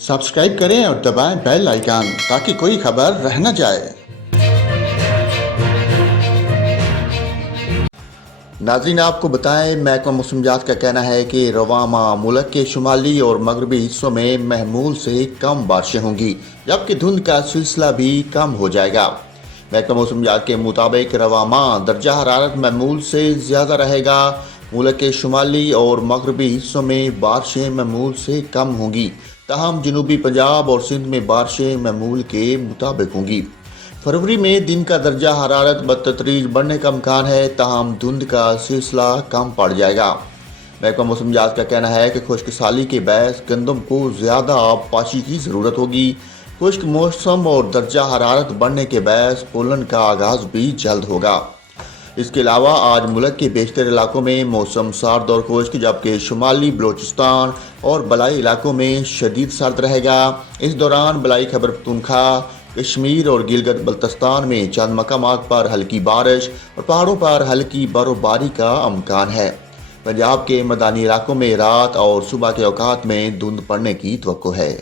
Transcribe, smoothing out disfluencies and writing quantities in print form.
Subscribe करें और दबाएं बेल आइकन ताकि कोई खबर रह न जाए। नाज़रीन, आपको बताएं, महकमा मौसमियात का कहना है कि रवामा मुल्क के शुमाली और मगरबी हिस्सों में महमूल से कम बारिशें होंगी, जबकि धुंध का सिलसिला भी कम हो जाएगा। महकमा मौसमियात के मुताबिक रवामा दर्जा हरारत महमूल से ज़्यादा रहेगा। मुल्क के शुमाली और मगरबी हिस्सों में बारिशें महमूल से कम होंगी, ताहम जनूबी पंजाब और सिंध में बारिशें महमूल के मुताबिक होंगी। फरवरी में दिन का दर्जा हरारत बतदरीज बढ़ने का इम्कान है, ताहम धुंध का सिलसिला कम पड़ जाएगा। महकमा मौसमियात का कहना है कि खुश्क साली के बायस गंदम को ज़्यादा पाशी की ज़रूरत होगी। खुश्क मौसम और दर्जा हरारत बढ़ने के बायस पोलन का आगाज़ भी जल्द होगा। इसके अलावा आज मुल्क के बेशतर इलाकों में मौसम सर्द और खुश्क, जबकि शुमाली बलोचिस्तान और बलाई इलाकों में शदीद सर्द रहेगा। इस दौरान बलाई खैबर पख्तूनख्वा, कश्मीर और गिलगित बल्तिस्तान में चंद मकामात पर हल्की बारिश और पहाड़ों पर हल्की बर्फबारी का इम्कान है। पंजाब के मैदानी इलाकों में रात और सुबह के औकात में धुंध पड़ने की तवक्को है।